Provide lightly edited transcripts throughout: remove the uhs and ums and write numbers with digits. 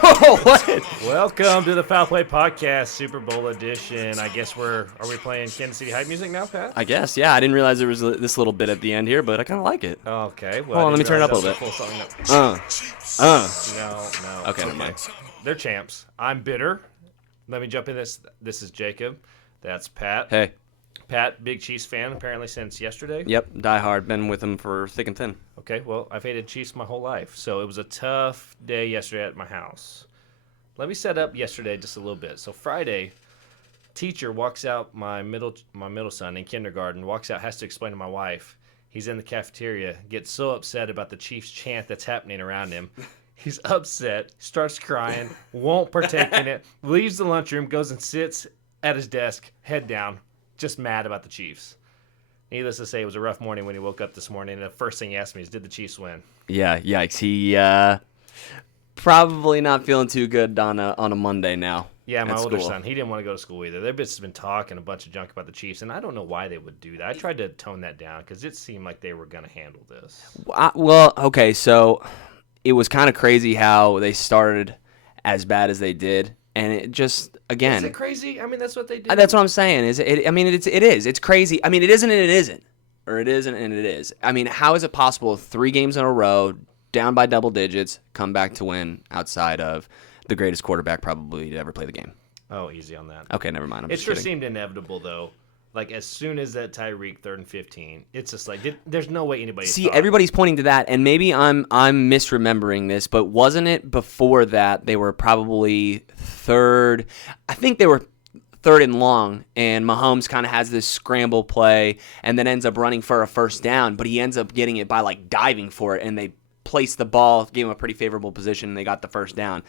Oh, what? Welcome to the Foul Play Podcast, Super Bowl edition. I guess are we playing Kansas City hype music now, Pat? I guess, yeah. I didn't realize there was this little bit at the end here, but I kind of like it. Okay, well, Hold on, let me turn it up a little bit. No. Okay, never mind. They're champs. I'm bitter. Let me jump in this. This is Jacob. That's Pat. Hey. Pat, big Chiefs fan, apparently since yesterday. Yep, die hard. Been with him for thick and thin. Okay, well, I've hated Chiefs my whole life, so it was a tough day yesterday at my house. Let me set up yesterday just a little bit. So Friday, teacher walks out, my middle son in kindergarten, walks out, has to explain to my wife. He's in the cafeteria, gets so upset about the Chiefs chant that's happening around him. He's upset, starts crying, won't partake in it, leaves the lunchroom, goes and sits at his desk, head down, just mad about the Chiefs. Needless to say, it was a rough morning when he woke up this morning, and the first thing he asked me is, did the Chiefs win? Yeah, yikes. He probably not feeling too good on a Monday now. Yeah, my older son, he didn't want to go to school either. They've just been talking a bunch of junk about the Chiefs, and I don't know why they would do that. I tried to tone that down because it seemed like they were going to handle this. Well, okay, so it was kind of crazy how they started as bad as they did. And it just, again... Is it crazy? I mean, that's what they do. That's what I'm saying. It is. It's crazy. I mean, it isn't and it isn't. Or it isn't and it is. I mean, how is it possible 3 games in a row, down by double digits, come back to win outside of the greatest quarterback probably to ever play the game? Oh, easy on that. Okay, never mind. It sure seemed inevitable, though. Like, as soon as that Tyreek 3rd and 15, it's just like, there's no way anybody... See, everybody's pointing to that, and maybe I'm misremembering this, but wasn't it before that they were probably third? I think they were third and long, and Mahomes kind of has this scramble play and then ends up running for a first down, but he ends up getting it by, like, diving for it, and they placed the ball, gave him a pretty favorable position, and they got the first down.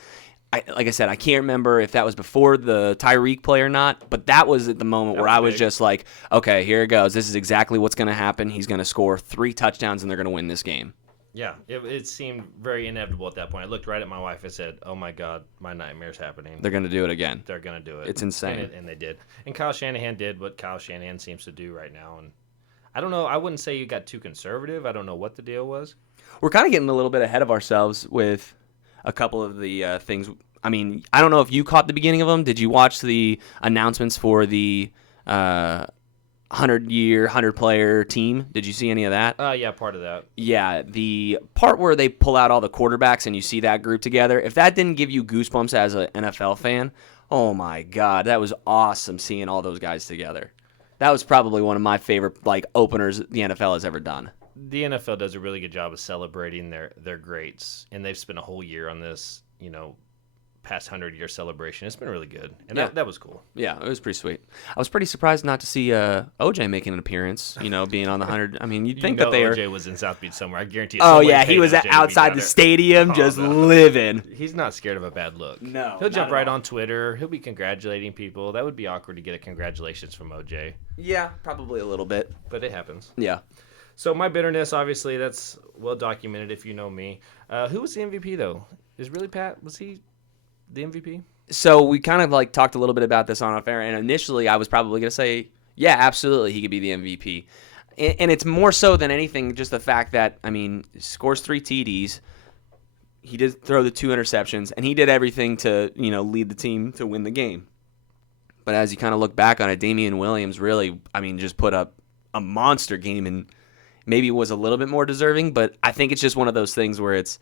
Like I said, I can't remember if that was before the Tyreek play or not, but that was at the moment where I was just like, okay, here it goes. This is exactly what's going to happen. He's going to score 3 touchdowns, and they're going to win this game. Yeah, it seemed very inevitable at that point. I looked right at my wife and said, oh, my God, my nightmare's happening. They're going to do it again. They're going to do it. It's insane. And they did. And Kyle Shanahan did what Kyle Shanahan seems to do right now. And I don't know. I wouldn't say you got too conservative. I don't know what the deal was. We're kind of getting a little bit ahead of ourselves with a couple of the things. I mean, I don't know if you caught the beginning of them. Did you watch the announcements for the 100-year, 100-player team? Did you see any of that? Yeah, part of that. Yeah, the part where they pull out all the quarterbacks and you see that group together, if that didn't give you goosebumps as an NFL fan, oh my God, that was awesome seeing all those guys together. That was probably one of my favorite openers the NFL has ever done. The NFL does a really good job of celebrating their greats, and they've spent a whole year on this, past 100-year celebration. It's been really good, and that was cool. Yeah, it was pretty sweet. I was pretty surprised not to see OJ making an appearance, being on the 100. I mean, you'd think that they OJ was in South Beach somewhere. I guarantee you. Oh, yeah, he was outside the stadium living. He's not scared of a bad look. No, he'll jump right on Twitter. He'll be congratulating people. That would be awkward to get a congratulations from OJ. Yeah, probably a little bit. But it happens. Yeah. So my bitterness, obviously, that's well documented if you know me. Who was the MVP, though? Was he the MVP? So we kind of talked a little bit about this on off air, and initially I was probably going to say, yeah, absolutely, he could be the MVP. And it's more so than anything just the fact that, scores 3 TDs. He did throw the 2 interceptions, and he did everything to, lead the team to win the game. But as you kind of look back on it, Damian Williams really, just put up a monster game and maybe was a little bit more deserving, but I think it's just one of those things where it's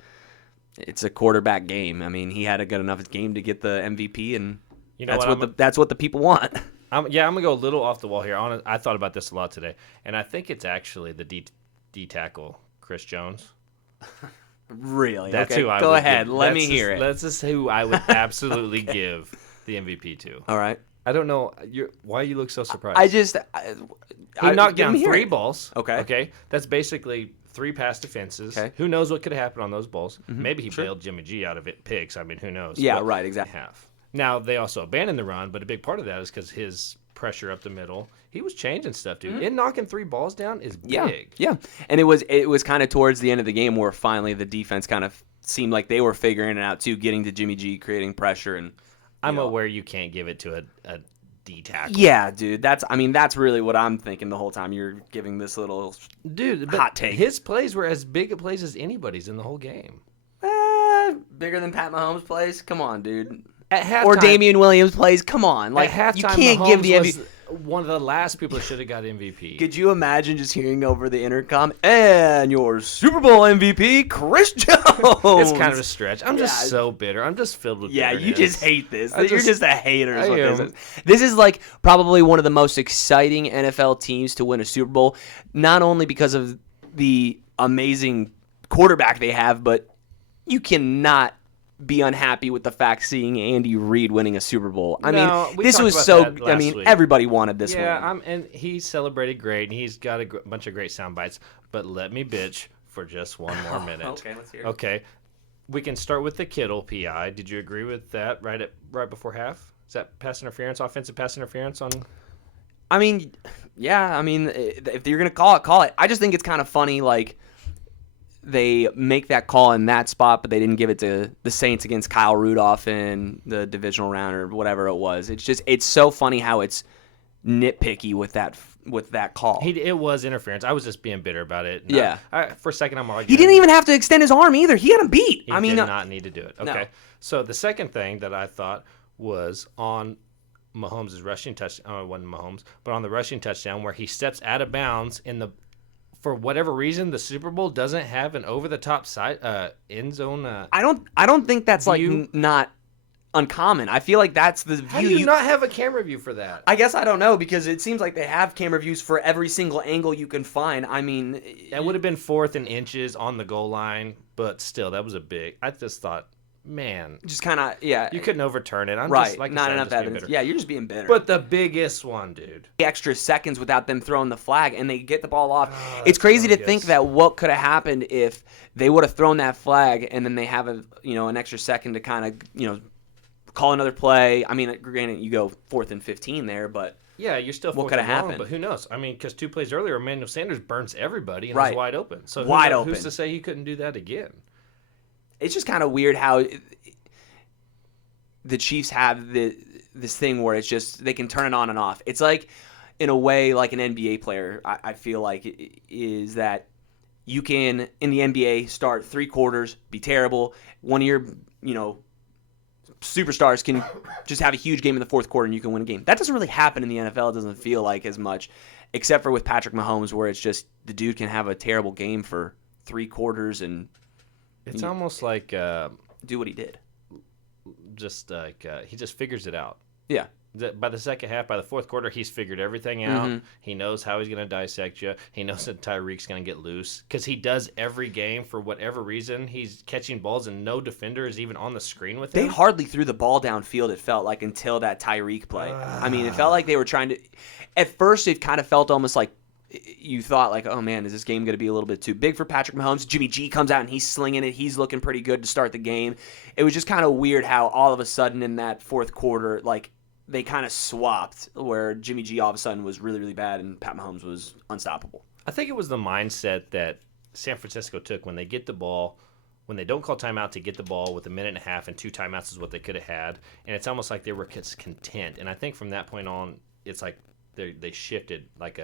a quarterback game. He had a good enough game to get the MVP, and that's what the people want. I'm gonna go a little off the wall here. I thought about this a lot today, and I think it's actually the D tackle, Chris Jones. Really? That's okay. who I go would ahead. Give. Let me hear it. That's just who I would absolutely give the MVP to. All right. I don't know why you look so surprised. He knocked down 3 balls. Okay. Okay. That's basically 3 pass defenses. Okay. Who knows what could have happened on those balls? Mm-hmm. Maybe he bailed Jimmy G out of it picks. Who knows? Yeah, right, exactly. Now, they also abandoned the run, but a big part of that is because his pressure up the middle. He was changing stuff, dude. And knocking 3 balls down is big. Yeah. And it was kind of towards the end of the game where finally the defense kind of seemed like they were figuring it out too, getting to Jimmy G, creating pressure. And I'm aware you can't give it to a D tackle. Yeah, dude. That's really what I'm thinking the whole time. You're giving this little hot take. His plays were as big a plays as anybody's in the whole game. bigger than Pat Mahomes plays? Come on, dude. At halftime, Or Damian Williams plays? Come on. Like, at halftime, you can't Mahomes give the MVP. was one of the last people that should have got MVP. Could you imagine just hearing over the intercom, and your Super Bowl MVP, Chris Jones? It's kind of a stretch. I'm just so bitter. I'm just filled with bitterness. You just hate this. You're just a hater. I am. This is like probably one of the most exciting NFL teams to win a Super Bowl, not only because of the amazing quarterback they have, but you cannot be unhappy with the fact seeing Andy Reid winning a Super Bowl. I mean, this was so. I mean, everybody wanted this win. And he celebrated great, and he's got a bunch of great sound bites. But let me bitch for just one more minute. Okay, let's hear it. Okay, we can start with the Kittle PI. Did you agree with that right before half? Is that pass interference, offensive pass interference on? I mean, yeah. I mean, if you're gonna call it, call it. I just think it's kind of funny, like. They make that call in that spot, but they didn't give it to the Saints against Kyle Rudolph in the divisional round or whatever it was. It's so funny how it's nitpicky with that call. It was interference. I was just being bitter about it. For a second, I'm arguing. He didn't even have to extend his arm either. He had him beat. He did not need to do it. Okay. No. So the second thing that I thought was on Mahomes' rushing touchdown. Oh, it wasn't Mahomes, but on the rushing touchdown where he steps out of bounds in the. For whatever reason, the Super Bowl doesn't have an over-the-top side end zone. I don't think that's view. Like not uncommon. I feel like that's the view. How do you not have a camera view for that? I guess I don't know because it seems like they have camera views for every single angle you can find. I mean, that would have been 4th and inches on the goal line, but still, that was a big. I just thought. Man, just kind of You couldn't overturn it. I'm right. Just, like not said, enough evidence. Yeah, you're just being bitter. But the biggest one, dude. The extra seconds without them throwing the flag, and they get the ball off. It's crazy to think that what could have happened if they would have thrown that flag, and then they have an extra second to kind of call another play. I mean, granted, you go 4th and 15 there, but yeah, you're still what could have happened? But who knows? I mean, because 2 plays earlier, Emmanuel Sanders burns everybody and right. is wide open. So open. Who's to say he couldn't do that again? It's just kind of weird how the Chiefs have this thing where it's just they can turn it on and off. It's like, in a way, like an NBA player, I feel like, is that you can, in the NBA, start 3 quarters, be terrible. One of your, superstars can just have a huge game in the 4th quarter and you can win a game. That doesn't really happen in the NFL. It doesn't feel like as much, except for with Patrick Mahomes, where it's just the dude can have a terrible game for 3 quarters and it's almost like do what he did. Just like he just figures it out. Yeah. By the second half, by the 4th quarter, he's figured everything out. Mm-hmm. He knows how he's going to dissect you. He knows that Tyreek's going to get loose because he does every game for whatever reason. He's catching balls and no defender is even on the screen with him. They hardly threw the ball downfield, it felt like, until that Tyreek play. I mean, it felt like they were trying to – at first, it kind of felt almost like you thought, like, oh, man, is this game going to be a little bit too big for Patrick Mahomes? Jimmy G comes out and he's slinging it. He's looking pretty good to start the game. It was just kind of weird how all of a sudden in that 4th quarter, like, they kind of swapped where Jimmy G all of a sudden was really, really bad and Pat Mahomes was unstoppable. I think it was the mindset that San Francisco took when they get the ball, when they don't call timeout to get the ball with a minute and a half and 2 timeouts is what they could have had. And it's almost like they were content. And I think from that point on, it's like they shifted like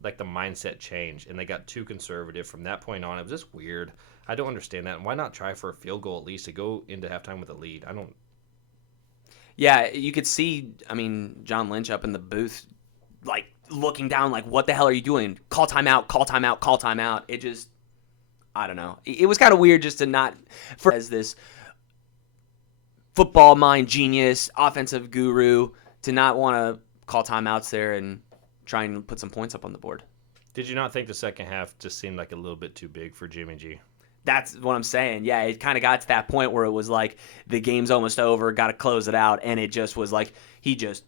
the mindset changed and they got too conservative from that point on. It was just weird. I don't understand that. And why not try for a field goal at least to go into halftime with a lead? Yeah, you could see, I mean, John Lynch up in the booth, like, looking down, like, what the hell are you doing? Call timeout, call timeout, call timeout. It just, I don't know. It was kind of weird just to not, as this football mind genius, offensive guru, to not want to call timeouts there and try and put some points up on the board. Did you not think the second half just seemed like a little bit too big for Jimmy G? That's what I'm saying. Yeah, it kind of got to that point where it was like the game's almost over, got to close it out, and it just was like he just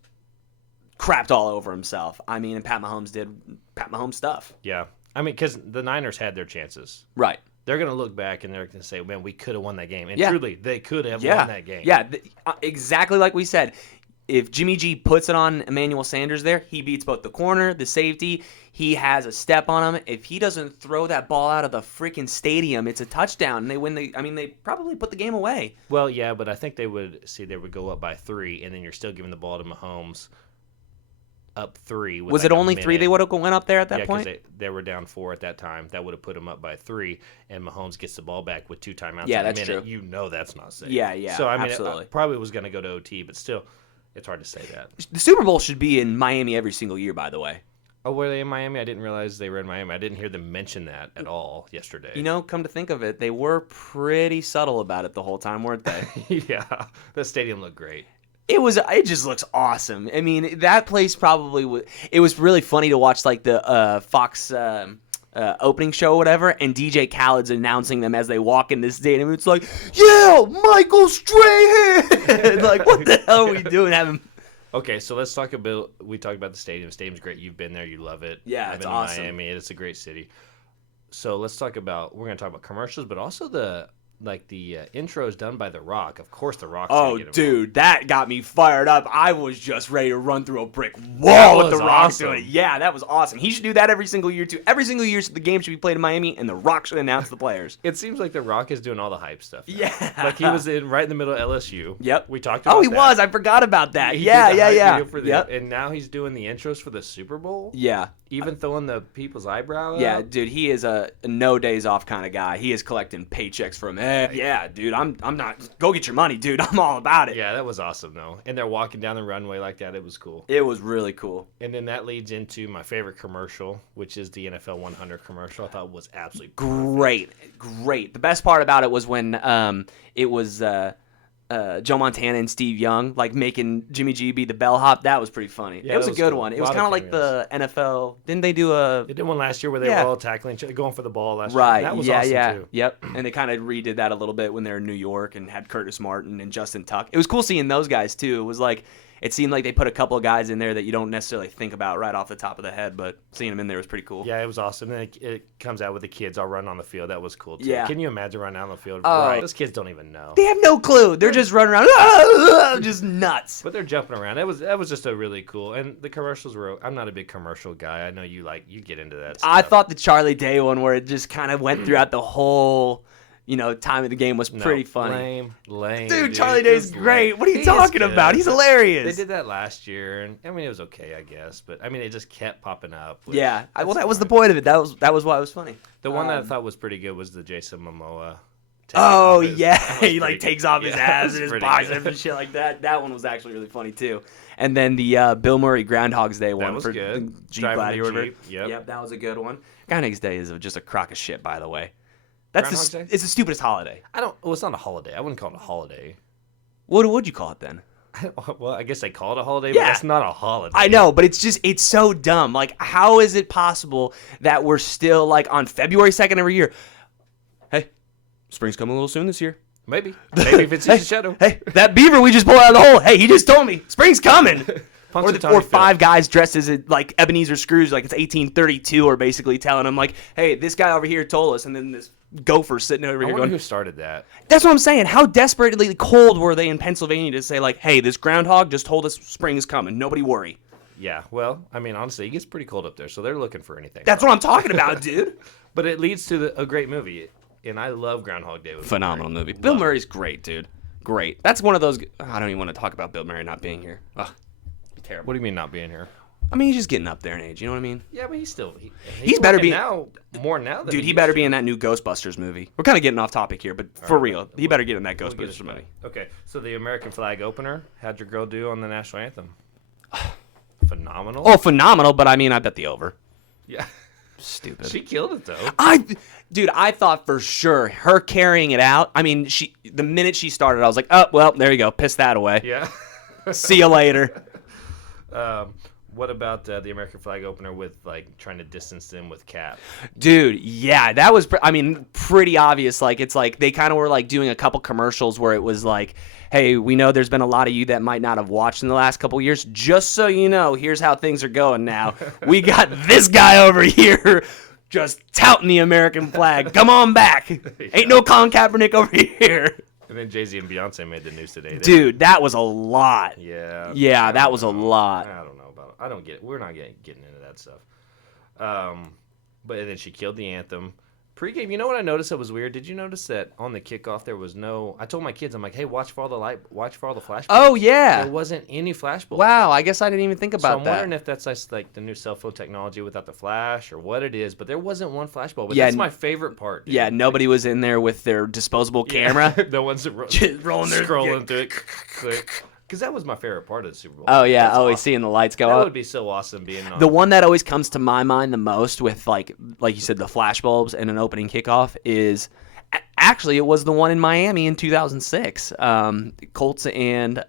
crapped all over himself. I mean, and Pat Mahomes did Pat Mahomes stuff. Yeah. I mean, because the Niners had their chances. Right. They're going to look back and they're going to say, man, we could have won that game. And truly, they could have won that game. Yeah, exactly like we said. If Jimmy G puts it on Emmanuel Sanders there, he beats both the corner, the safety. He has a step on him. If he doesn't throw that ball out of the freaking stadium, it's a touchdown. And they win they probably put the game away. Well, yeah, but I think they would go up by 3, and then you're still giving the ball to Mahomes. up 3. With Was like it a only 3 minute. they would have went up there at that Yeah, point? because they were down 4 at that time. That would have put them up by 3, and Mahomes gets the ball back with 2 timeouts Yeah, in a that's minute. true. You know that's not safe. Yeah, yeah, So, I mean, absolutely. it probably was going to go to OT, but still, it's hard to say that. The Super Bowl should be in Miami every single year, by the way. Oh, were they in Miami? I didn't realize they were in Miami. I didn't hear them mention that at all yesterday. You know, come to think of it, they were pretty subtle about it the whole time, weren't they? Yeah, the stadium looked great. It just looks awesome. I mean, that place probably was. It was really funny to watch like the Fox opening show or whatever, and DJ Khaled's announcing them as they walk in this stadium. It's like, yeah, Michael Strahan. Like, what the hell are we doing? Having Okay, so let's talk about. We talked about the stadium. Stadium's great. You've been there. You love it. Yeah, I've it's been awesome. to Miami. It's a great city. So let's talk about. We're going to talk about commercials, but also the intros done by The Rock. Of course, The Rock's Oh, gonna get involved. dude, that got me fired up. I was just ready to run through a brick wall with was The Rock awesome. doing it. Yeah, that was awesome. He should do that every single year, too. Every single year, the game should be played in Miami, and The Rock should announce the players. It seems like The Rock is doing all the hype stuff. Now. Yeah. Like he was right in the middle of LSU. Yep. We talked about Oh, he that. was. I forgot about that. He Yeah, did the yeah, hype yeah. video for Yep. And now he's doing the intros for the Super Bowl. Yeah. Even throwing the people's eyebrow Yeah, up. dude, he is a no days off kind of guy. He is collecting paychecks from, yeah, dude, I'm not, go get your money, dude. I'm all about it. Yeah, that was awesome, though. And they're walking down the runway like that. It was cool. It was really cool. And then that leads into my favorite commercial, which is the NFL 100 commercial. I thought was absolutely Great. The best part about it was when it was Joe Montana and Steve Young like making Jimmy G be the bellhop. That was pretty funny. Yeah, it was that a was good cool. one. It A was lot kind of of like the NFL. Didn't they do a They did one last year where they Yeah. were all tackling, going for the ball last year. right? That was yeah, awesome, yeah, too. yep. And they kind of redid that a little bit when they were in New York and had Curtis Martin and Justin Tuck. It was cool seeing those guys too. It was like it seemed like they put a couple of guys in there that you don't necessarily think about right off the top of the head, but seeing them in there was pretty cool. Yeah, it was awesome. And it comes out with the kids all running on the field. That was cool, too. Yeah. Can you imagine running out on the field? Oh. Bro, those kids don't even know. They have no clue. They're just running around, just nuts. But they're jumping around. That was just a really cool. And the commercials were. I'm not a big commercial guy. I know you get into that stuff. I thought the Charlie Day one where it just kind of went throughout the whole, time of the game was pretty funny. Lame. Dude, Charlie Day's It's great. lame. What are you He is talking good. about? He's hilarious. They did that last year, and I mean it was okay, I guess. But I mean it just kept popping up. which- Yeah. Well, that's that was the fine. point of it. That was why it was funny. The one that I thought was pretty good was the Jason Momoa. taking Oh off his- yeah, that was he like pretty takes good. off his Yeah, that abs was and his pretty biceps good. and shit like that. That one was actually really funny too. And then the Bill Murray Groundhog's Day one was for good. the Jeep Driving the Gladiator. or whatever. Jeep, yep. That was a good one. Groundhog's Day is just a crock of shit, by the way. That's Groundhog's Day? it's the stupidest holiday. Well, it's not a holiday. I wouldn't call it a holiday. What would you call it then? Well, I guess they call it a holiday, Yeah. but that's not a holiday. I know, but it's so dumb. Like, how is it possible that we're still like on February 2nd every year? Hey, spring's coming a little soon this year. Maybe if it's in the shadow. Hey, that beaver we just pulled out of the hole. Hey, he just told me spring's coming. Or 5 guys dressed as like Ebenezer Scrooge, like it's 1832, are basically telling him like, "Hey, this guy over here told us," and then this gopher sitting over I here wonder going, who started that. "That's what I'm saying. How desperately cold were they in Pennsylvania to say like, hey, this groundhog just told us spring is coming. Nobody worry." Yeah, well, I mean, honestly, it gets pretty cold up there, so they're looking for anything. That's what I'm talking about, dude. But it leads to a great movie, and I love Groundhog Day. Phenomenal movie. Bill Murray's great, dude. Great. That's one of those. I don't even want to talk about Bill Murray not being here. Ugh, terrible. What do you mean not being here? I mean, he's just getting up there in age. You know what I mean? Yeah, but he's still He's better working be- now more now than Dude, he used better to. be in that new Ghostbusters movie. We're kind of getting off topic here, but for real, he better get in that We'll get Ghostbusters it. movie. Okay, so the American flag opener. How'd your girl do on the national anthem? Phenomenal. Oh, phenomenal! But I mean, I bet the over. Yeah, Stupid. she killed it though. I thought for sure her carrying it out. I mean, the minute she started, I was like, oh well, there you go, piss that away. Yeah. See you later. What about the American flag opener with like trying to distance them with Cap? Dude, yeah, that was, pretty obvious. Like, it's like they kind of were like doing a couple commercials where it was like, hey, we know there's been a lot of you that might not have watched in the last couple years. Just so you know, here's how things are going now. We got this guy over here just touting the American flag. Come on back. Ain't no Colin Kaepernick over here. And then Jay-Z and Beyonce made the news today. Dude, that was a lot. Yeah. Yeah, I that don't was know. a lot. I don't know about it. I don't get it. We're not getting into that stuff. But and then she killed the anthem. Pre-game, you know what I noticed that was weird? Did you notice that on the kickoff there was no? I told my kids, I'm like, hey, watch for all the flashbulbs. Oh, There yeah. wasn't any flashbulbs. Wow, I guess I didn't even think So about I'm that. wondering if that's like the new cell phone technology without the flash or what it is. But there wasn't one flashbulb. But Yeah, that's my favorite part. Dude. Yeah, nobody was in there with their disposable camera. The ones that Just rolling their scrolling through it, click. Because that was my favorite part of the Super Bowl. Oh, yeah, That's always awesome. seeing the lights go That up. would be so awesome being on. The one that always comes to my mind the most with, like you said, the flashbulbs and an opening kickoff is actually it was the one in Miami in 2006, Colts and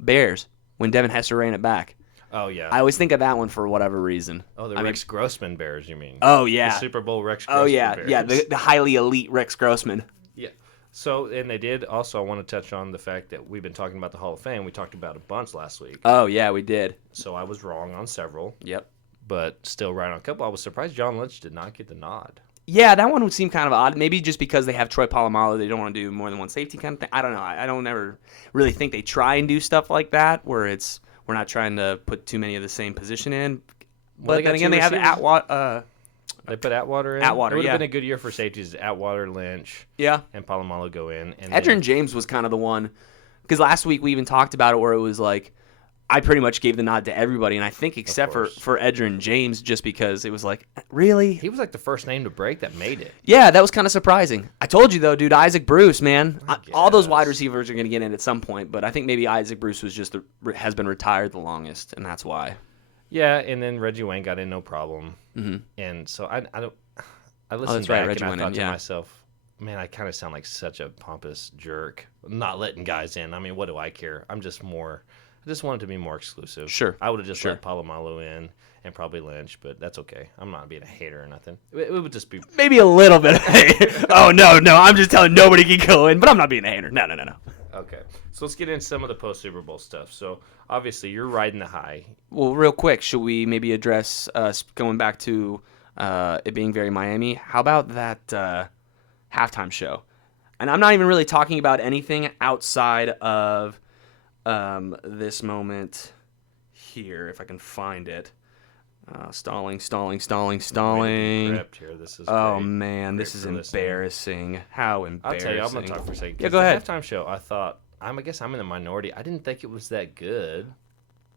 Bears, when Devin Hester ran it back. Oh, yeah. I always think of that one for whatever reason. Oh, the Rex Grossman Bears, you mean? Oh, yeah. The Super Bowl Rex Grossman Oh, yeah. Bears. Yeah, the highly elite Rex Grossman. Yeah. So, and they did also, I want to touch on the fact that we've been talking about the Hall of Fame. We talked about a bunch last week. Oh, yeah, we did. So I was wrong on several, Yep. but still right on a couple. I was surprised John Lynch did not get the nod. Yeah, that one would seem kind of odd. Maybe just because they have Troy Polamalu, they don't want to do more than one safety kind of thing. I don't know. I don't ever really think they try and do stuff like that where we're not trying to put too many of the same position in. Well, But then again, they have Atwater. They put Atwater in. Atwater, It would yeah. have been a good year for safeties. Atwater, Lynch, Yeah. and Polamalu go in. And Edgerrin James was kind of the one. Because last week we even talked about it where it was like, I pretty much gave the nod to everybody. And I think except for Edgerrin James, just because it was like, really? he was like the first name to break that made it. Yeah, that was kind of surprising. I told you, though, dude, Isaac Bruce, man. All those wide guess. receivers are going to get in at some point, but I think maybe Isaac Bruce was just has been retired the longest, and that's why. Yeah, and then Reggie Wayne got in no problem. Mm-hmm. And so I listened that's right, back Reggie and I went thought in, to yeah. myself, man, I kind of sound like such a pompous jerk, not letting guys in. I mean, what do I care? I just wanted to be more exclusive. Sure. I would have just Sure. let Polamalu in and probably Lynch, but that's okay. I'm not being a hater or nothing. It would just be Maybe a little bit. Oh, no, I'm just telling nobody can go in, but I'm not being a hater. No. okay. So let's get into some of the post Super Bowl stuff. So obviously you're riding the high. Well, real quick, should we maybe address going back to it being very Miami? How about that halftime show? And I'm not even really talking about anything outside of this moment here, if I can find it. Stalling. Prepped here. This is Oh, great. man, Great this is for listening. embarrassing. How I'll embarrassing. tell you, I'm gonna talk for a second. Yeah, 'cause go ahead. The halftime show, I guess I'm in the minority. I didn't think it was that good.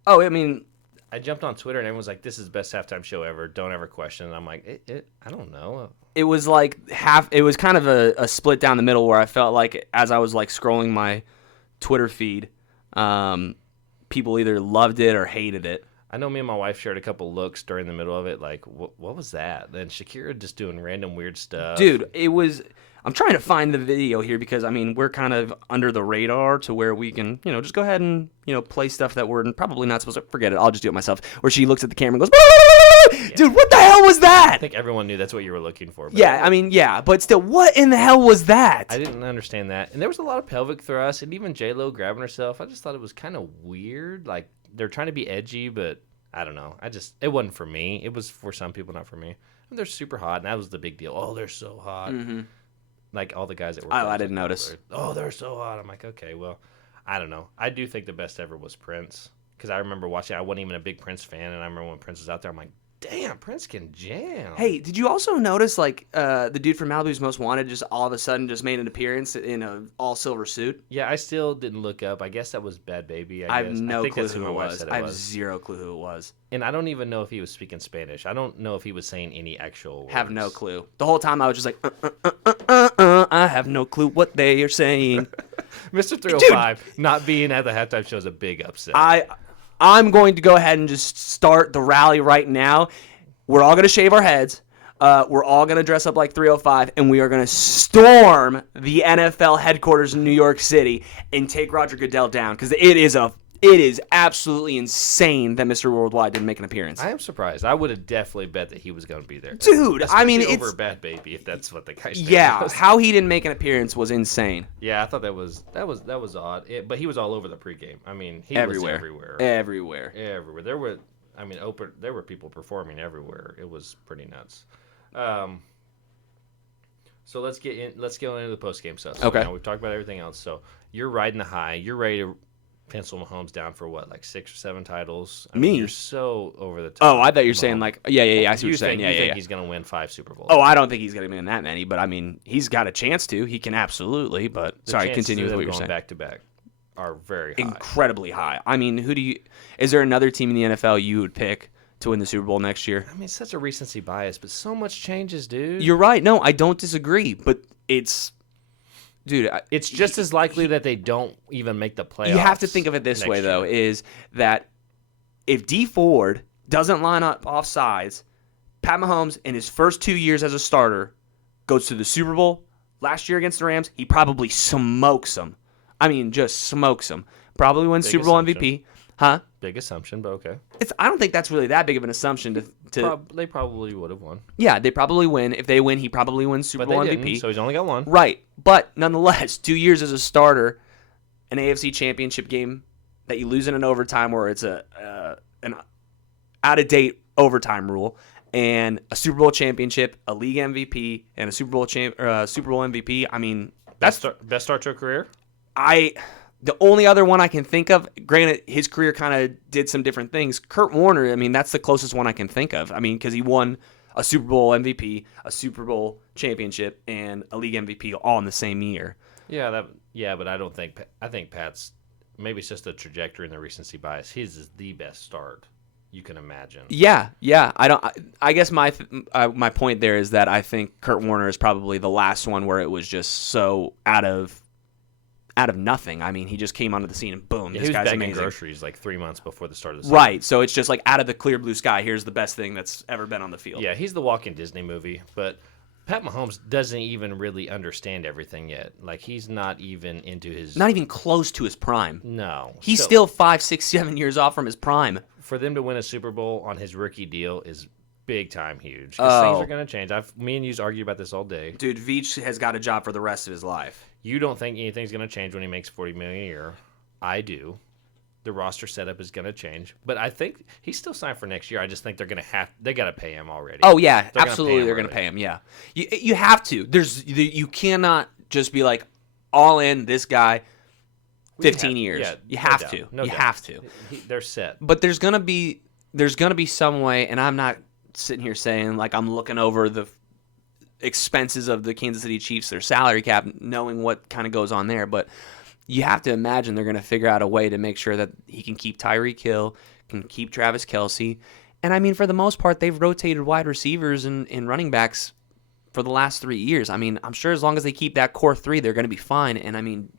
Oh, I mean, I jumped on Twitter and everyone's like, "This is the best halftime show ever. Don't ever question." And I'm like, I don't know. it was like half. It was kind of a split down the middle where I felt like as I was like scrolling my Twitter feed, people either loved it or hated it. I know me and my wife shared a couple looks during the middle of it. Like, what was that? And Shakira just doing random weird stuff. Dude, it was. I'm trying to find the video here because I mean we're kind of under the radar to where we can just go ahead and play stuff that we're probably not supposed to. Forget it. I'll just do it myself. Where she looks at the camera and goes, "Dude, what the hell was that?" I think everyone knew that's what you were looking for. But Yeah, I mean, yeah, but still, what in the hell was that? I didn't understand that. And there was a lot of pelvic thrust and even J-Lo grabbing herself. I just thought it was kind of weird. Like, they're trying to be edgy, but I don't know. It wasn't for me. It was for some people, not for me. And they're super hot, and that was the big deal. Oh, they're so hot. Mm-hmm. Like, all the guys that were... Oh, I didn't notice. Oh, they're so hot. I'm like, okay, well, I don't know. I do think the best ever was Prince. Because I remember watching... I wasn't even a big Prince fan, and I remember when Prince was out there, I'm like, damn, Prince can jam. Hey, did you also notice like the dude from Malibu's Most Wanted just all of a sudden just made an appearance in a all silver suit? Yeah, I still didn't look up. I guess that was Bad Baby. I have guess. no I think clue that's who my it wife was. said I have was. zero clue who it was. And I don't even know if he was speaking Spanish. I don't know if he was saying any actual words. Have no clue. The whole time I was just like, I have no clue what they are saying. Mr. 305 not being at the halftime show is a big upset. I'm going to go ahead and just start the rally right now. We're all going to shave our heads. We're all going to dress up like 305, and we are going to storm the NFL headquarters in New York City and take Roger Goodell down because it is absolutely insane that Mr. Worldwide didn't make an appearance. I am surprised. I would have definitely bet that he was going to be there. Dude, I mean, Especially over it's Bad Baby, if that's what the guy's name yeah. was. How he didn't make an appearance was insane. Yeah, I thought that was odd. But he was all over the pregame. I mean, he Everywhere. was Everywhere. everywhere. There were people performing everywhere. It was pretty nuts. So let's go into the post game stuff. So Okay. now we've talked about everything else. So you're riding the high. You're ready to pencil Mahomes down for what, like 6 or 7 titles? Me? You're so over the top. Oh, I thought you were Mahomes. saying like, yeah. I see what you're saying. You Yeah. think he's going to win 5 Super Bowls? Oh, I don't think he's going to win that many, but I mean, he's got a chance to. He can absolutely, but The sorry, chances continue with of what you're going saying. back to back are very high. Incredibly high. I mean, is there another team in the NFL you would pick to win the Super Bowl next year? I mean, it's such a recency bias, but so much changes, dude. You're right. No, I don't disagree, but it's, dude, It's just as likely that they don't even make the playoffs. you have to think of it this next way, though, year. is that if D Ford doesn't line up off sides, Pat Mahomes in his first 2 years as a starter goes to the Super Bowl. Last year against the Rams, he probably smokes them. I mean, just smokes them. Probably wins Big Super Bowl assumption. MVP. Huh? Big assumption, but okay. I don't think that's really that big of an assumption to They probably would have won. yeah, they probably win. If they win, he probably wins Super But Bowl they MVP. didn't, so he's only got one. Right. But nonetheless, 2 years as a starter, an AFC championship game that you lose in an overtime where it's an out-of-date overtime rule, and a Super Bowl championship, a league MVP, and a Super Bowl MVP. I mean, Best start to a career? the only other one I can think of, granted, his career kind of did some different things. Kurt Warner, I mean, that's the closest one I can think of. I mean, because he won a Super Bowl MVP, a Super Bowl championship, and a league MVP all in the same year. Yeah, but I think Pat's, maybe it's just the trajectory and the recency bias. His is the best start you can imagine. Yeah. I guess my point there is that I think Kurt Warner is probably the last one where it was just so out of nothing. I mean, he just came onto the scene and boom, Yeah, this he was guy's bagging amazing. groceries like 3 months before the start of the season. Right. So it's just like out of the clear blue sky, here's the best thing that's ever been on the field. Yeah, he's the walking Disney movie, but Pat Mahomes doesn't even really understand everything yet. Like, he's not even into his... Not even close to his prime. No. He's So, still 5, 6, 7 years off from his prime. For them to win a Super Bowl on his rookie deal is big time huge. Because things are going to change. Me and you's argue about this all day. Dude, Veach has got a job for the rest of his life. You don't think anything's going to change when he makes $40 million a year. I do. The roster setup is going to change, but I think he's still signed for next year. I just think they got to pay him already. Oh yeah, They're absolutely, they're going going to pay him. Yeah, you have to. You cannot just be like all in this guy. 15 years. Yeah, you no have doubt, to. no You doubt. have to. They're set. But there's gonna be some way, and I'm not sitting here saying like I'm looking over the expenses of the Kansas City Chiefs, their salary cap, knowing what kind of goes on there. But you have to imagine they're gonna figure out a way to make sure that he can keep Tyreek Hill, can keep Travis Kelce, and I mean for the most part they've rotated wide receivers and running backs for the last 3 years. I mean I'm sure as long as they keep that core three, they're gonna be fine. And I mean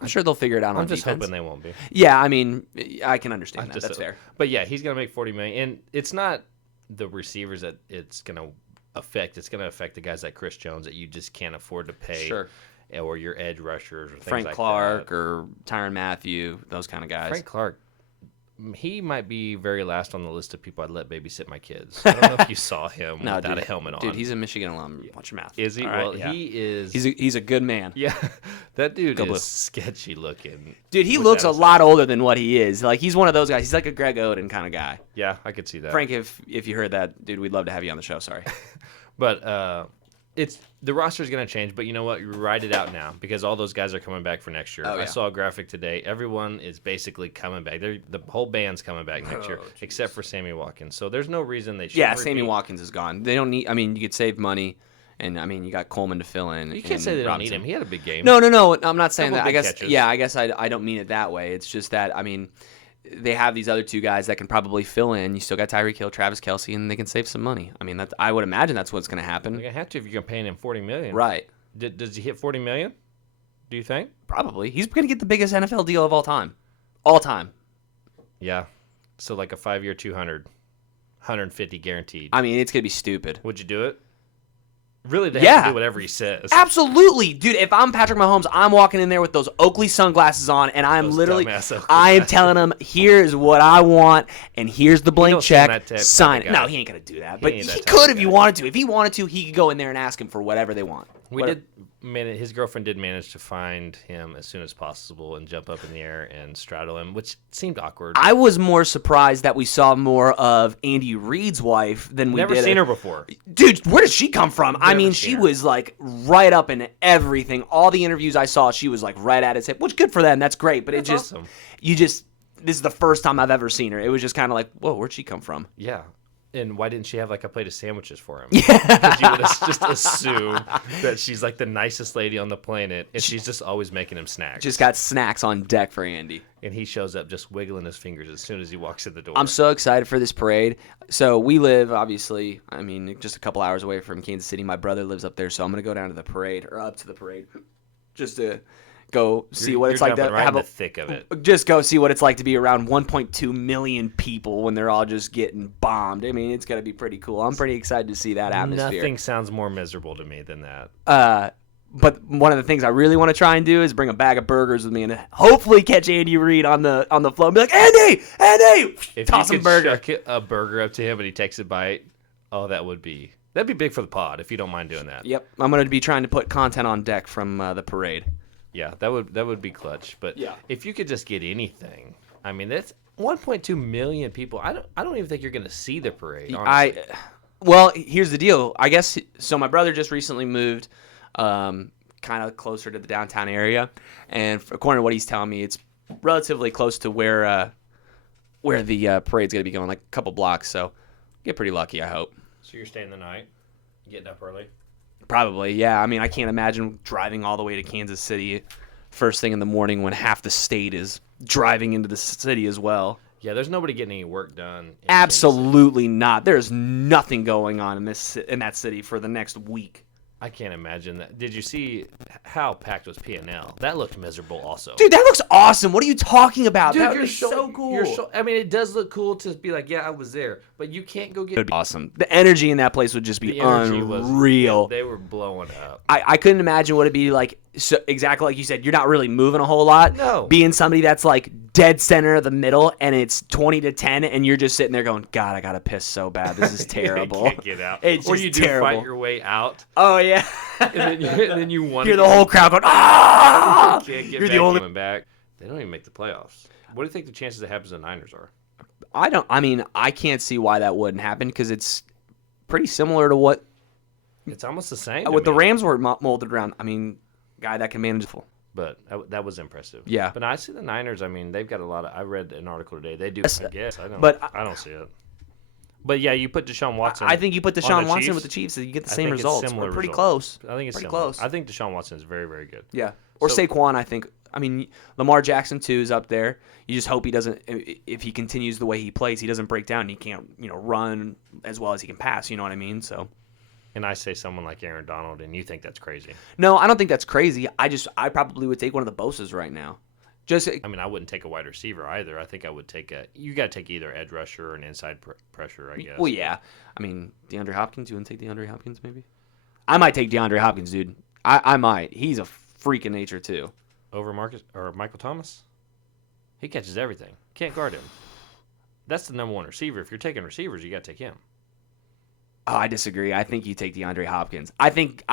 I'm sure they'll figure it out on I'm just defense. hoping they won't be. Yeah, I mean, I can understand that. That's fair. But yeah, he's gonna make $40 million, and it's not the receivers that it's gonna affect. It's gonna affect the guys like Chris Jones that you just can't afford to pay, Sure. or your edge rushers or things Frank like Clark that. or Tyrann Mathieu, those kind of guys. Frank Clark. He might be very last on the list of people I'd let babysit my kids. I don't know if you saw him No, without dude, a helmet on. Dude, he's a Michigan alum. Watch your mouth. Is he? All right, Well, yeah. he is. He's a good man. Yeah, that dude Go is Blue. sketchy looking. Dude, he with looks that a aside. lot older than what he is. Like he's one of those guys. He's like a Greg Oden kind of guy. Yeah, I could see that. Frank, if you heard that, dude, we'd love to have you on the show. Sorry. But it's the roster's going to change. But you know what? You write it out now because all those guys are coming back for next year. Oh, yeah. I saw a graphic today. Everyone is basically coming back. The whole band's coming back next year, except for Sammy Watkins. So there's no reason they should. Yeah, Sammy Watkins is gone. They don't need. I mean, you could save money, and I mean, you got Coleman to fill in. You can't say they don't need him. He had a big game. No. I'm not saying Couple that. I big guess. catches. Yeah, I guess I don't mean it that way. It's just that I mean, they have these other two guys that can probably fill in. You still got Tyreek Hill, Travis Kelce, and they can save some money. I mean, I would imagine that's what's going to They're happen. going to have to if you're going to pay him $40 million. Right. Does he hit $40 million? Do you think? Probably. He's going to get the biggest NFL deal of all time. All time. Yeah. So like a 5-year, 200, 150 guaranteed. I mean, it's going to be stupid. Would you do it? Really, they Yeah. have to do whatever he says. Absolutely. Dude, if I'm Patrick Mahomes, I'm walking in there with those Oakley sunglasses on, and I'm Those literally, dumbass Oakley I am glasses. telling him, here's what I want, and here's the blank don't seem check. that type of Sign it. guy. No, he ain't going to do that. But ain't he that type could of if he guy. wanted to. If he wanted to, he could go in there and ask him for whatever they want. His girlfriend did manage to find him as soon as possible and jump up in the air and straddle him, which seemed awkward. I was more surprised that we saw more of Andy Reid's wife than we Never did. seen her before. Dude, where did she come from? I mean, seen she her. was like right up in everything. All the interviews I saw, she was like right at his hip, which good for them. That's great. But That's awesome. this is the first time I've ever seen her. It was just kind of like, whoa, where'd she come from? Yeah. And why didn't she have like a plate of sandwiches for him? Yeah. Because you would just assume that she's like the nicest lady on the planet, and she's just always making him snacks. Just got snacks on deck for Andy. And he shows up just wiggling his fingers as soon as he walks in the door. I'm so excited for this parade. So we live, obviously, I mean, just a couple hours away from Kansas City. My brother lives up there, so I'm going to go down to the parade, or up to the parade, just to go see what it's like to right have in the thick of it. Just go see what it's like to be around 1.2 million people when they're all just getting bombed. I mean, it's going to be pretty cool. I'm pretty excited to see that atmosphere. Nothing sounds more miserable to me than that. But one of the things I really want to try and do is bring a bag of burgers with me and hopefully catch Andy Reid on the floor and be like, Andy, If toss you him could burger. chuck a burger up to him and he takes a bite, that'd be big for the pod if you don't mind doing that. Yep, I'm going to be trying to put content on deck from the parade. Yeah, that would be clutch. But Yeah. if you could just get anything, I mean, that's 1.2 million people. I don't even think you're going to see the parade. Honestly. Well, here's the deal. I guess so. My brother just recently moved, kind of closer to the downtown area, and according to what he's telling me, it's relatively close to where the parade's gonna be going, like a couple blocks. So, get pretty lucky, I hope. So you're staying the night, getting up early. Probably, yeah. I mean, I can't imagine driving all the way to Kansas City first thing in the morning when half the state is driving into the city as well. Yeah, there's nobody getting any work done. In Absolutely not. There's nothing going on in that city for the next week. I can't imagine that. Did you see how packed was P&L? That looked miserable also. Dude, that looks awesome. What are you talking about? Dude, That would be so cool. I mean, it does look cool to be like, yeah, I was there, but you can't go It get. would be awesome. The energy in that place would just be The energy unreal. they were blowing up. I couldn't imagine what it'd be like. So, exactly like you said, you're not really moving a whole lot. No. Being somebody that's like dead center of the middle and it's 20-10 and you're just sitting there going, God, I gotta piss so bad. This is terrible. You can't get out. It's or just you do terrible. fight your way out, Oh yeah. and then you want Hear the whole crowd going, ah! Can't get You're back the only. coming back. They don't even make the playoffs. What do you think the chances that happens to the Niners are? I can't see why that wouldn't happen because it's pretty similar to what It's almost the same. to what the me. Rams were molded around. I mean, guy that can manage full. But that was impressive. Yeah. But I see the Niners. I mean, they've got a lot of. I read an article today. They do. Yes, I guess. I don't see it. But yeah, you put Deshaun Watson. I think you put on Deshaun the Watson Chiefs. with the Chiefs, and you get the I same think it's results. similar We're pretty results. close. I think it's pretty similar. close. I think Deshaun Watson is very, very good. Yeah. Or So- Saquon, I think. I mean, Lamar Jackson too is up there. You just hope he doesn't. If he continues the way he plays, he doesn't break down. And he can't, run as well as he can pass. You know what I mean? So. And I say someone like Aaron Donald, and you think that's crazy. No, I don't think that's crazy. I probably would take one of the Bosa's right now. Just I mean, I wouldn't take a wide receiver either. I think I would take you got to take either edge rusher or an inside pressure, I guess. well, yeah. I mean, DeAndre Hopkins. You want to take DeAndre Hopkins? Maybe. I might take DeAndre Hopkins, dude. I might. He's a freak of nature too. Over Marcus or Michael Thomas? He catches everything. Can't guard him. That's the number one receiver. If you're taking receivers, you got to take him. Oh, I disagree. I think you take DeAndre Hopkins. I think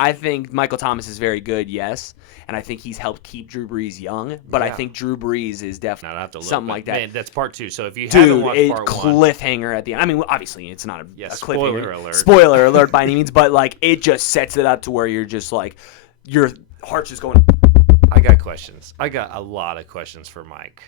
Michael Thomas is very good, yes, and I think he's helped keep Drew Brees young. But I Yeah. think Drew Brees is Now definitely I have to look. something but, like that. Man, that's part 2. So if you haven't Dude, watched a part 1, cliffhanger at the end. I mean, obviously, it's not a spoiler cliffhanger. alert. Spoiler alert by any means, but like it just sets it up to where you're just like your heart's just going. I got questions. I got a lot of questions for Mike.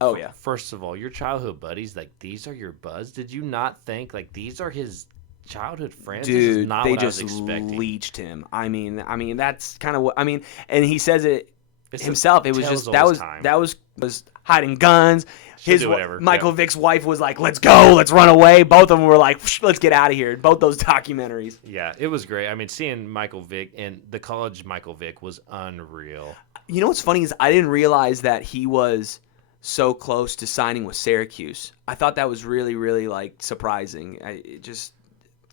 Oh yeah. First of all, your childhood buddies, like these are your buds. Did you not think like these are his childhood friends? This is Dude, not they what just I was expecting. leached him. I mean, that's kind of what I mean. And he says it It's himself. It was tells just all that his was time. that was hiding guns. She'll His do whatever, Michael yeah. Vick's wife was like, "Let's go, let's run away." Both of them were like, "Let's get out of here." Both those documentaries. Yeah, it was great. I mean, seeing Michael Vick and the college Michael Vick was unreal. You know what's funny is I didn't realize that he was so close to signing with Syracuse. I thought that was really, really like surprising. It just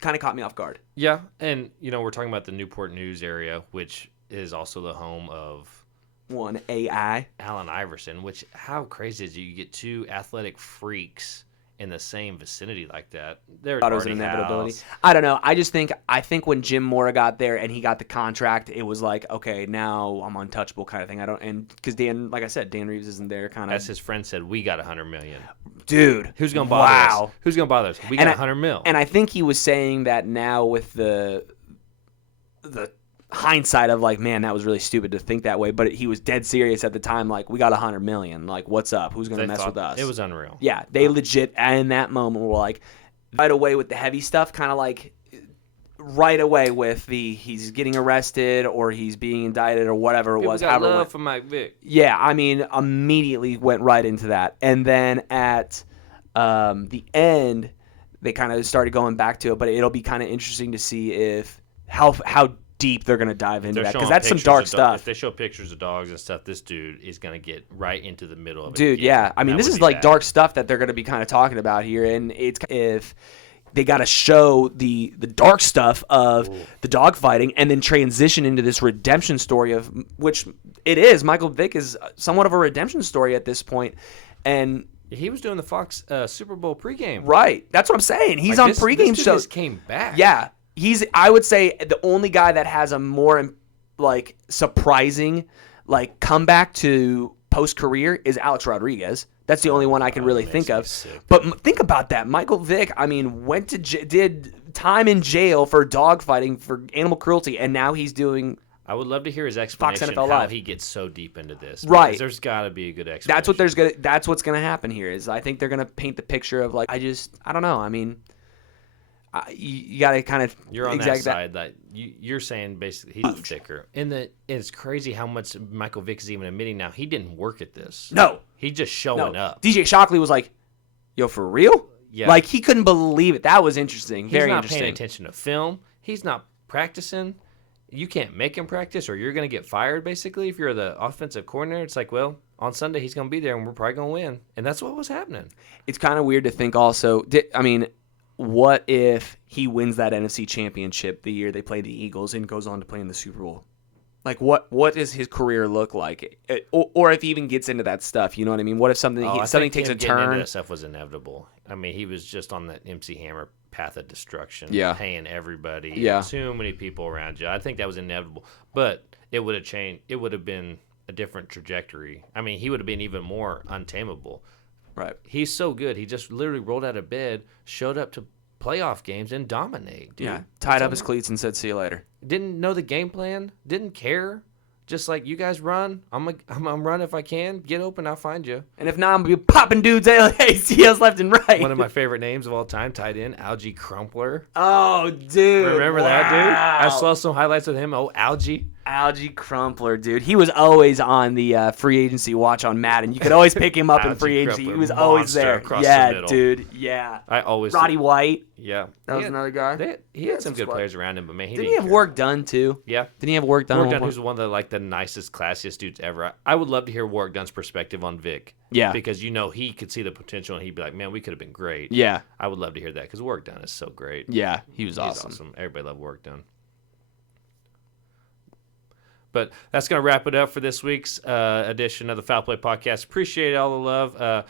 kind of caught me off guard. Yeah, and we're talking about the Newport News area, which is also the home of One AI. Allen Iverson. Which how crazy is it? You get two athletic freaks in the same vicinity like that. They're Thought it was an inevitability. I don't know. I think when Jim Mora got there and he got the contract, it was like, okay, now I'm untouchable kind of thing. Because Dan, like I said, Dan Reeves isn't there kind of. As his friend said, we got $100 million. Dude, who's gonna bother us? Who's gonna bother us? We got $100 million. And I think he was saying that now with the hindsight of like, man, that was really stupid to think that way. But he was dead serious at the time. Like, we got $100 million. Like, what's up? Who's gonna mess with us? It was unreal. Yeah, they legit in that moment were like, right away with the heavy stuff, kind of like right away with he's getting arrested or he's being indicted or whatever it was. Got love for Mike Vick. Yeah, I mean, immediately went right into that, and then at the end, they kind of started going back to it. But it'll be kind of interesting to see if how deep they're going to dive into that, because that's some dark stuff. If they show pictures of dogs and stuff, this dude is going to get right into the middle of it. Dude, yeah. I mean, this is like dark stuff that they're going to be kind of talking about here, and it's if they got to show the dark stuff of the dog fighting and then transition into this redemption story of which it is. Michael Vick is somewhat of a redemption story at this point, and he was doing the Fox Super Bowl pregame. Right. That's what I'm saying. He's like on pregame shows. Just came back. Yeah. He's, I would say, the only guy that has a more like surprising like comeback to post career is Alex Rodriguez. That's the only one I can really think of. But think about that. Michael Vick, I mean, did time in jail for dog fighting for animal cruelty, and now he's doing. I would love to hear his explanation how Live. He gets so deep into this. Right. There's got to be a good explanation. That's what's gonna happen here. Is I think they're gonna paint the picture of like I don't know. I mean. You got to kind of you're on that side that you're saying basically he's thicker, and it's crazy how much Michael Vick is even admitting now he didn't work at this. No, he's just showing up. DJ Shockley was like, "Yo, for real?" Yeah, like he couldn't believe it. That was interesting. Very interesting. He's not paying attention to film. He's not practicing. You can't make him practice, or you're going to get fired. Basically, if you're the offensive coordinator, it's like, well, on Sunday he's going to be there, and we're probably going to win, and that's what was happening. It's kind of weird to think. Also, what if he wins that NFC Championship the year they play the Eagles and goes on to play in the Super Bowl? Like, what does his career look like? Or if he even gets into that stuff, you know what I mean? What if something takes a turn? Into that stuff was inevitable. I mean, he was just on that MC Hammer path of destruction, paying everybody, too many people around you. I think that was inevitable. But it would have changed. It would have been a different trajectory. I mean, he would have been even more untamable. Right. He's so good. He just literally rolled out of bed, showed up to playoff games, and dominate. Dude. Yeah. Tied up his cleats and said, "See you later." Didn't know the game plan. Didn't care. Just like, you guys run. I'm run if I can. Get open, I'll find you. And if not, I'm going to be popping dudes ACLs left and right. One of my favorite names of all time, tight end, Algie Crumpler. Oh, dude. Remember that, dude? I saw some highlights of him. Oh, Algie. Algie Crumpler, dude. He was always on the free agency watch on Madden. You could always pick him up in free agency. He was always there. Yeah, dude. Yeah. Roddy White. Yeah. That was another guy. He had some good players around him, but man, didn't he have work done too? Yeah. Didn't he have work done? Work done, who's one of the nicest, classiest dudes ever. I would love to hear Work Done's perspective on Vic. Yeah. Because he could see the potential, and he'd be like, man, we could have been great. Yeah. I would love to hear that because Work Done is so great. Yeah, he's awesome. Everybody loved Work Done. But that's going to wrap it up for this week's edition of the Foul Play Podcast. Appreciate all the love.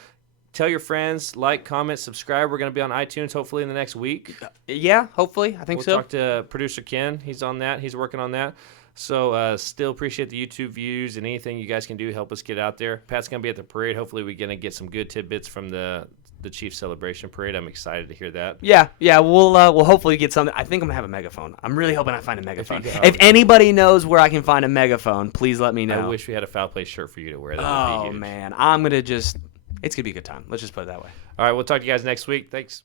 Tell your friends, like, comment, subscribe. We're going to be on iTunes hopefully in the next week. Yeah, hopefully. I think so. We'll talk to producer Ken. He's on that. He's working on that. So still appreciate the YouTube views and anything you guys can do to help us get out there. Pat's going to be at the parade. Hopefully we're going to get some good tidbits from the Chiefs celebration parade. I'm excited to hear that. Yeah, we'll hopefully get something. I think I'm gonna have a megaphone. I'm really hoping I find a megaphone. If anybody knows where I can find a megaphone, please let me know. I wish we had a Foul Play shirt for you to wear. That would be huge. Man, I'm gonna it's gonna be a good time. Let's just put it that way. All right, we'll talk to you guys next week. Thanks.